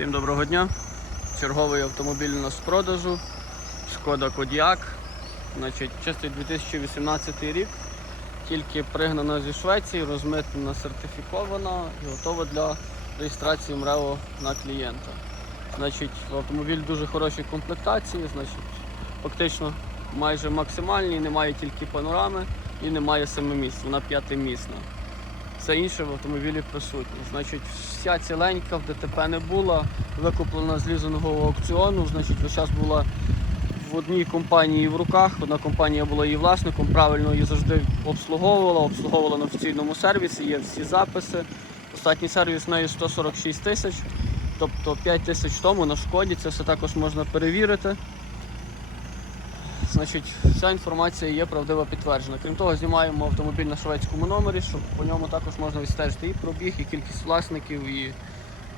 Всім доброго дня. Черговий автомобіль у нас в продажу. Шкода Кодіак. Значить, чистий 2018 рік. Тільки пригнана зі Швеції, розмитнена, сертифікована і готова для реєстрації МРЕО на клієнта. Значить, автомобіль дуже хорошій комплектації, значить, фактично майже максимальний, немає тільки панорами і немає семимісць, вона п'ятимісна. Все інше в автомобілі присутнє. Значить, вся ціленька в ДТП не була, викуплена з лізингового аукціону. Значить, весь була в одній компанії в руках. Одна компанія була її власником, правильно її завжди обслуговувала, обслуговувала на офіційному сервісі, є всі записи. Остатній сервіс нею 146 тисяч, тобто 5 тисяч тому на шкоді. Це все також можна перевірити. Значить, вся інформація є правдиво підтверджена. Крім того, знімаємо автомобіль на шведському номері, щоб по ньому також можна відстежити і пробіг, і кількість власників, і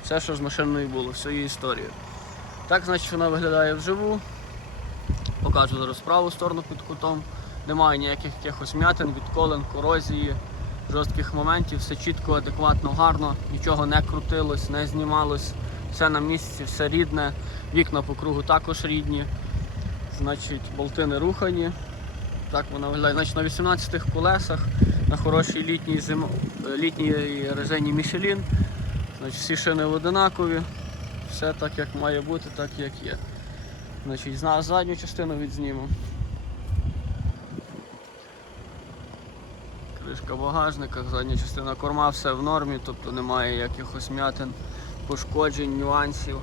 все, що з машиною було, всю її історію. Так, значить, вона виглядає вживу. Покажу зараз праву сторону під кутом. Немає ніяких якихось м'ятин, відколен, корозії, жорстких моментів, все чітко, адекватно, гарно, нічого не крутилось, не знімалось, все на місці, все рідне, вікна по кругу також рідні. Значить, болти не рухані. Так вона виглядає. Значить, на 18 колесах, на хорошій літній зим... літній резині Michelin. Значить, всі шини одинакові. Все так, як має бути, так як є. Значить, зна- задню частину відзніму. Кришка багажника, задня частина корма, все в нормі, тобто немає якихось м'ятин, пошкоджень, нюансів.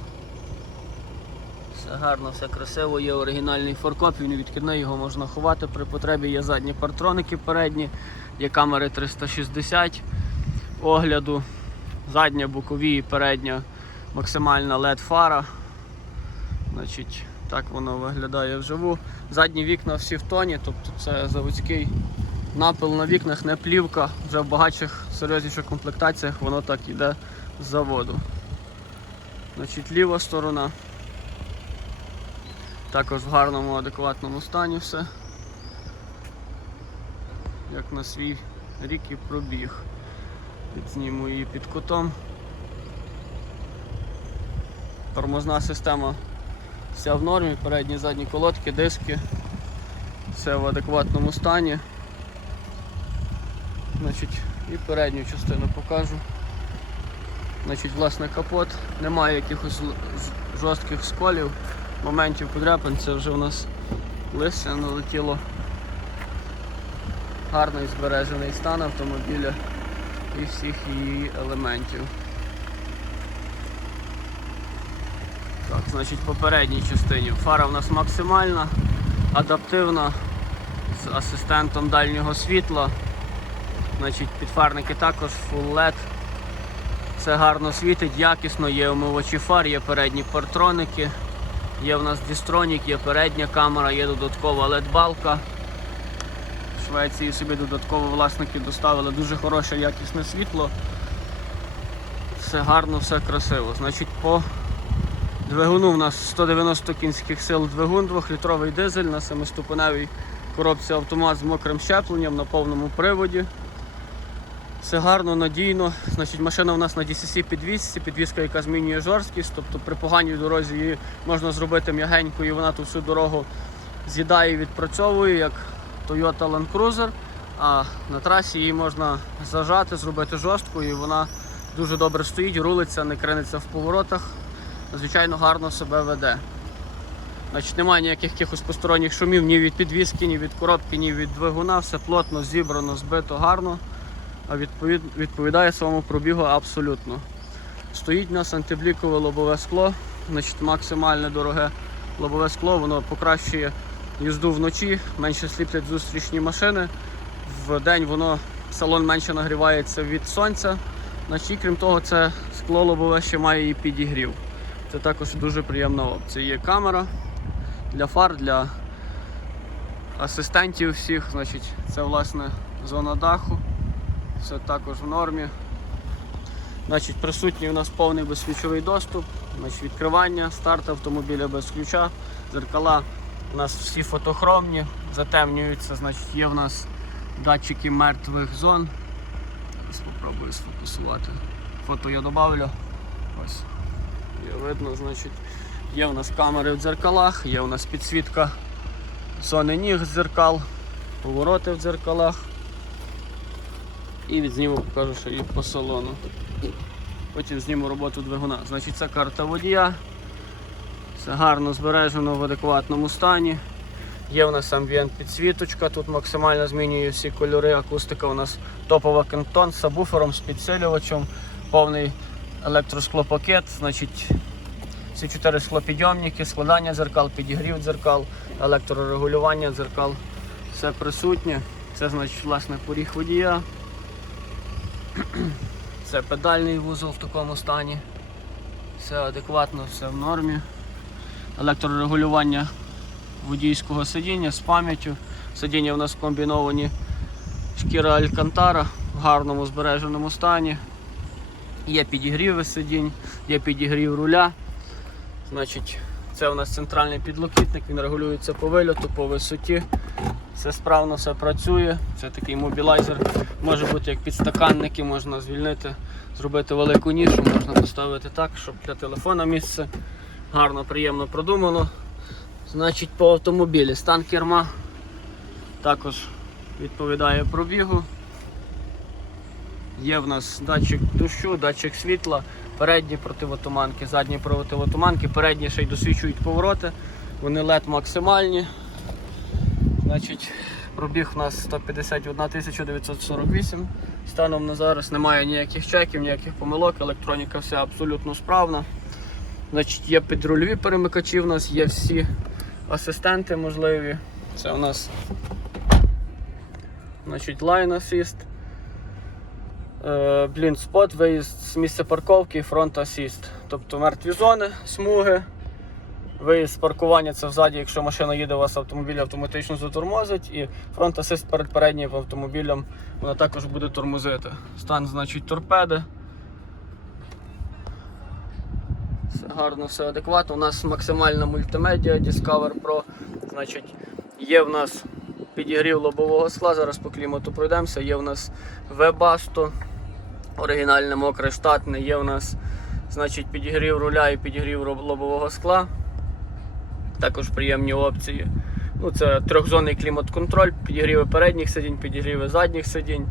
Гарно, все красиво, є оригінальний форкоп, він відкидний, його можна ховати при потребі. Є задні партроники передні, є камери 360 огляду, задня, бокові і передня максимальна LED фара. Значить, так воно виглядає вживу. Задні вікна всі в тоні, тобто це заводський напил на вікнах, не плівка. Вже в багатших серйозніших комплектаціях воно так іде з заводу. Значить, ліва сторона. Також в гарному, адекватному стані все. Як на свій рік і пробіг. Підзніму її під кутом. Тормозна система вся в нормі, передні задні колодки, диски. Все в адекватному стані. Значить, і передню частину покажу. Значить, власне капот, немає якихось жорстких сколів моментів подряпин, це вже у нас листя налетіло. Гарний збережений стан автомобіля і всіх її елементів. Так, значить, по передній частині фара у нас максимальна, адаптивна з асистентом дальнього світла. Значить, підфарники також Full LED. Все гарно світить, якісно, є омивачі фар, є передні партроники. Є в нас дістронік, є передня камера, є додаткова LED-балка. В Швеції собі додатково власники доставили дуже хороше якісне світло. Все гарно, все красиво. Значить, по двигуну у нас 190 кінських сил двигун, 2-літровий дизель на 7-ступеневій коробці автомат з мокрим щепленням на повному приводі. Все гарно, надійно. Значить, машина у нас на DCC підвісці, підвізка, яка змінює жорсткість, тобто при поганій дорозі її можна зробити м'ягенько і вона ту всю дорогу з'їдає і відпрацьовує, як Toyota Land Cruiser. А на трасі її можна зажати, зробити жорсткою і вона дуже добре стоїть, рулиться, не крениться в поворотах. Звичайно, гарно себе веде. Значить, Немає ніяких якихось посторонніх шумів ні від підвіски, ні від коробки, ні від двигуна. Все плотно, зібрано, збито гарно а відповід, відповідає своєму пробігу абсолютно. Стоїть у нас антиблікове лобове скло, значить максимальне дороге лобове скло, воно покращує їзду вночі, менше сліплять зустрічні машини. В день воно салон менше нагрівається від сонця. Значить, крім того, це скло лобове ще має і підігрів. Це також дуже приємна опція. Є камера для фар, для асистентів всіх. Значить, це власне зона даху. Все також в нормі. Значить, Присутній у нас повний безключовий доступ, значить, відкривання, старт автомобіля без ключа, зеркала у нас всі фотохромні, затемнюються, значить, є в нас датчики мертвих зон. Зараз спробую сфокусувати. Фото я додавлю. Ось. Є видно, значить, є у нас камери в дзеркалах, є у нас підсвітка зони ніг з дзеркал, повороти в дзеркалах. І відзніму покажу, що і по салону. Потім зніму роботу двигуна. Значить, це карта водія. Все гарно збережено в адекватному стані. Є у нас амбієнт підсвіточка, тут максимально змінює всі кольори. Акустика у нас топова кентон з сабвуфером, з підсилювачем, повний електросклопакет, значить всі чотири склопідйомники, складання дзеркал, підігрів дзеркал, електрорегулювання дзеркал. Все присутнє. Це значить власне поріг водія. Це педальний вузол в такому стані. Все адекватно, все в нормі. Електрорегулювання водійського сидіння з пам'яттю. Сидіння у нас комбіновані шкіра Алькантара в гарному збереженому стані. Є підігріви сидінь, є підігрів руля. Значить, це у нас центральний підлокітник, він регулюється по вильоту, по висоті. Все справно, все працює. Це такий мобілайзер. Може бути як підстаканники, можна звільнити, зробити велику нішу, можна поставити так, щоб для телефона місце. Гарно, приємно продумано. Значить, по автомобілі стан керма також відповідає пробігу. Є в нас датчик дощу, датчик світла, передні противотуманки, задні противотуманки, передні ще й досвідчують повороти, вони LED максимальні. Значить, пробіг у нас 151 948. Станом на зараз немає ніяких чеків, ніяких помилок, електроніка вся абсолютно справна. Значить, є підрульові перемикачі, у нас є всі асистенти можливі. Це у нас значить, Line Assist, е, Blind Spot, виїзд з місця парковки, Front Assist. Тобто мертві зони, смуги. Виїзд з паркування це взаді, якщо машина їде у вас автомобіль автоматично затормозить, і фронт асист перед переднім автомобілем вона також буде тормозити. Стан значить торпеди. Все гарно, все адекватно. У нас максимальна мультимедіа Discover Pro. Значить, є в нас підігрів лобового скла, зараз по клімату пройдемося. Є в нас Webasto, оригінальне мокре штатне, є в нас значить, підігрів руля і підігрів лобового скла. Також приємні опції. Ну, це трьохзонний клімат-контроль, підігріви передніх сидінь, підігріви задніх сидінь.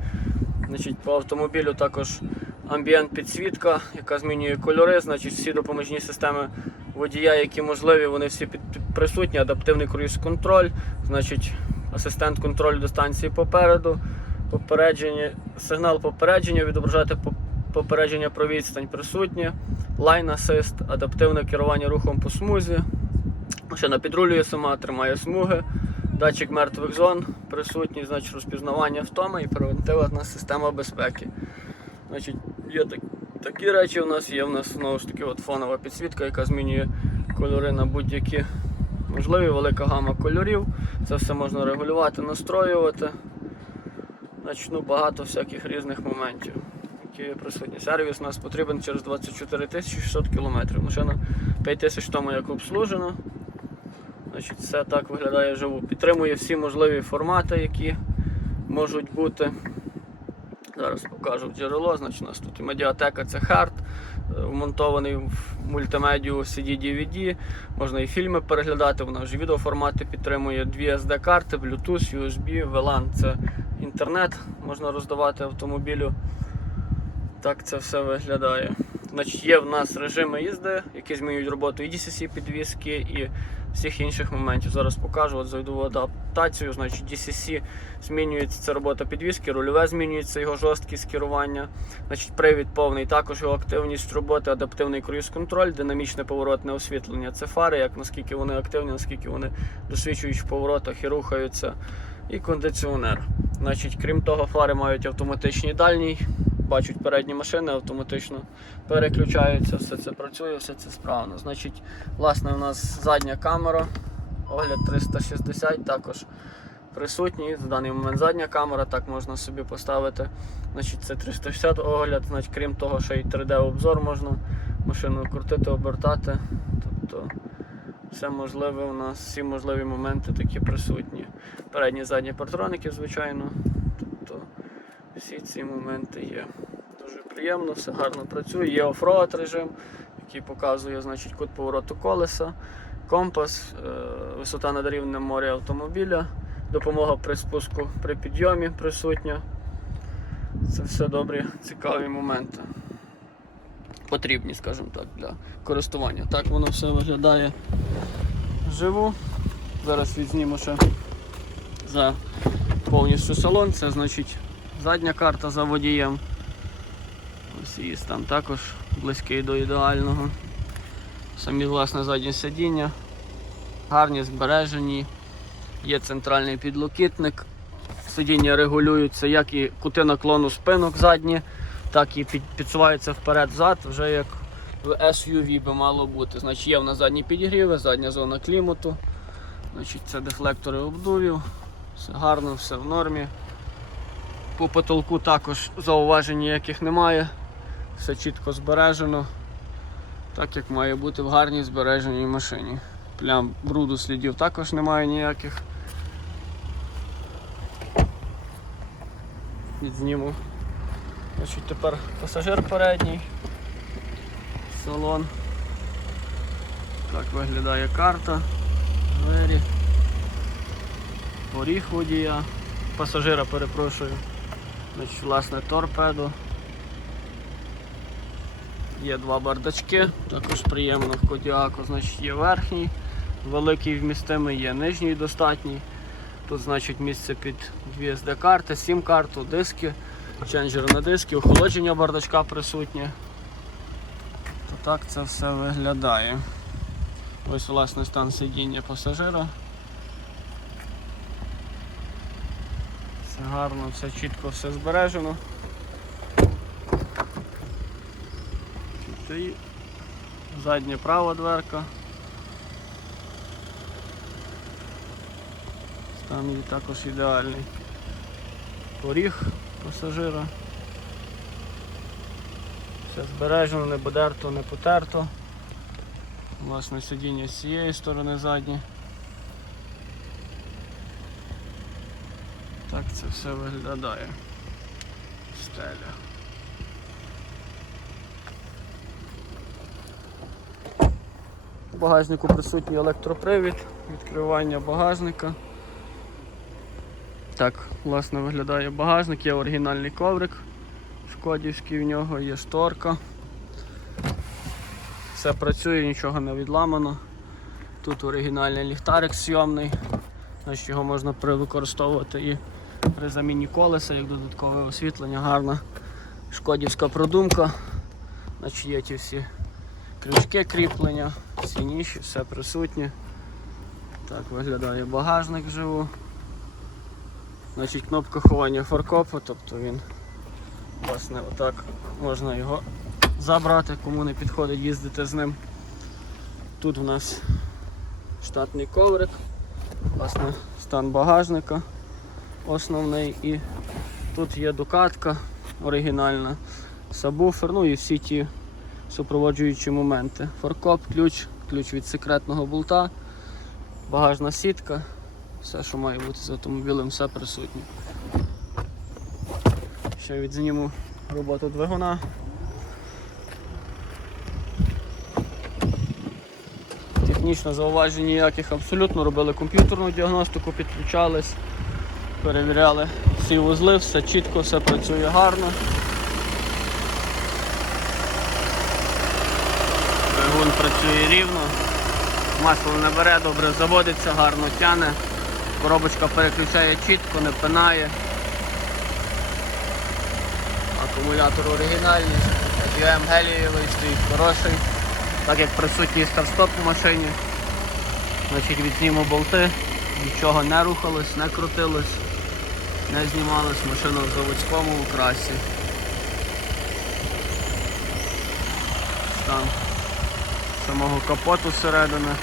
Значить, по автомобілю також амбієнт підсвітка, яка змінює кольори. Значить, всі допоміжні системи водія, які можливі, вони всі присутні. Адаптивний круїз-контроль, значить, асистент контролю дистанції попереду, попередження, сигнал попередження, відображати попередження про відстань присутнє, Line Assist, адаптивне керування рухом по смузі. Машина підрулює сама, тримає смуги, датчик мертвих зон присутній, значить розпізнавання втоми і превентивна система безпеки. Значить, є так, такі речі у нас є. У нас знову ж таки от фонова підсвітка, яка змінює кольори на будь-які можливі, велика гама кольорів. Це все можна регулювати, настроювати. Значить, ну, багато всяких різних моментів, які присутні. Сервіс у нас потрібен через 24 600 км. Машина 5 тисяч тому як обслужена. Значить, все так виглядає живу. Підтримує всі можливі формати, які можуть бути. Зараз покажу джерело. Значить, у нас тут медіатека це хард, е, вмонтований в мультимедію CD-DVD. Можна і фільми переглядати, вона вже відеоформати підтримує дві SD-карти, Bluetooth, USB, VLAN це інтернет, можна роздавати автомобілю. Так це все виглядає. Значить, є в нас режими їзди, які змінюють роботу і DCC підвіски, і всіх інших моментів. Зараз покажу, от зайду в адаптацію. Значить, DCC змінюється це робота підвіски, рульове змінюється його жорсткість керування. Значить, привід повний, також його активність роботи, адаптивний круїз-контроль, динамічне поворотне освітлення. Це фари, як наскільки вони активні, наскільки вони досвідчують в поворотах і рухаються. І кондиціонер. Значить, крім того, фари мають автоматичний дальній, бачать передні машини, автоматично переключаються, все це працює, все це справно. Значить, власне, у нас задня камера, огляд 360 також присутній. В даний момент задня камера, так можна собі поставити. Значить, це 360 огляд, значить, крім того, ще й 3D-обзор можна машину крутити, обертати. Тобто все можливе у нас, всі можливі моменти такі присутні. Передні задні партроники, звичайно. Всі ці моменти є. Дуже приємно, все гарно працює. Є офроад режим, який показує значить, кут повороту колеса, компас, е, висота над рівнем моря автомобіля, допомога при спуску при підйомі присутня. Це все добрі, цікаві моменти. Потрібні, скажімо так, для користування. Так воно все виглядає вживу. Зараз відзніму ще за повністю салон. Це значить задня карта за водієм. Ось її стан також близький до ідеального. Самі власне задні сидіння. Гарні, збережені. Є центральний підлокітник. Сидіння регулюються як і кути наклону спинок задні, так і під, підсуваються вперед-зад, вже як в SUV би мало бути. Значить, є в нас задні підігріви, задня зона клімату. Значить, це дефлектори обдувів. Все гарно, все в нормі. По потолку також зауважень ніяких немає. Все чітко збережено, так як має бути в гарній збереженій машині. Плям бруду слідів також немає ніяких. Відзніму. Значить, тепер пасажир передній, салон. Так виглядає карта, двері, поріг водія, пасажира перепрошую. Значить, власне торпедо. Є два бардачки, також приємно в Кодіаку, значить є верхній, великий вмістимий, є нижній достатній. Тут значить місце під дві SD-карти, сім-карту, диски, ченджер на диски, охолодження бардачка присутнє. То так це все виглядає. Ось власне стан сидіння пасажира. Гарно, все чітко, все збережено. І задня права дверка. Стан її також ідеальний. Поріг пасажира. Все збережено, не бодерто, не потерто. Власне сидіння з цієї сторони заднє. Так це все виглядає. Стеля. В багажнику присутній електропривід, відкривання багажника. Так, власне, виглядає багажник, є оригінальний коврик шкодівський в нього, є шторка. Все працює, нічого не відламано. Тут оригінальний ліхтарик зйомний, значить його можна використовувати і при заміні колеса, як додаткове освітлення, гарна шкодівська продумка. Значить є ті всі крючки кріплення, всі ніші, все присутнє. Так виглядає багажник вживу. Значить кнопка ховання фаркопу, тобто він власне отак можна його забрати, кому не підходить їздити з ним. Тут у нас штатний коврик, власне стан багажника основний і тут є докатка оригінальна, сабвуфер, ну і всі ті супроводжуючі моменти. Фаркоп, ключ, ключ від секретного болта, багажна сітка, все, що має бути з автомобілем, все присутнє. Ще відзніму роботу двигуна. Технічно зауважень ніяких абсолютно, робили комп'ютерну діагностику, підключались, перевіряли всі вузли, все чітко, все працює гарно. Двигун працює рівно, масло не бере, добре заводиться, гарно тяне, коробочка переключає чітко, не пинає. Акумулятор оригінальний, GM гелієвий, стоїть хороший, так як присутній старт-стоп у машині. Значить відзніму болти, нічого не рухалось, не крутилось, не знімалось, машина в заводському окрасі. Стан самого капоту зсередини.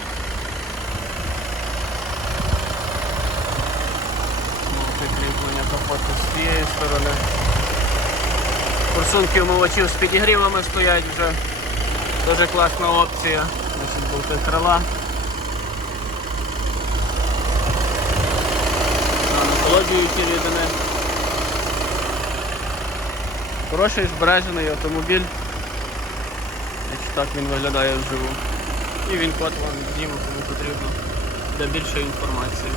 Прикріплення капоту з цієї сторони. Форсунки умивачів з підігрівами стоять вже. Дуже класна опція. Значить, крила. Там Охолоджуючі рідини. Хороший збережений автомобіль. Ось так він виглядає вживу. І він код вам зніме, кому потрібно для більшої інформації.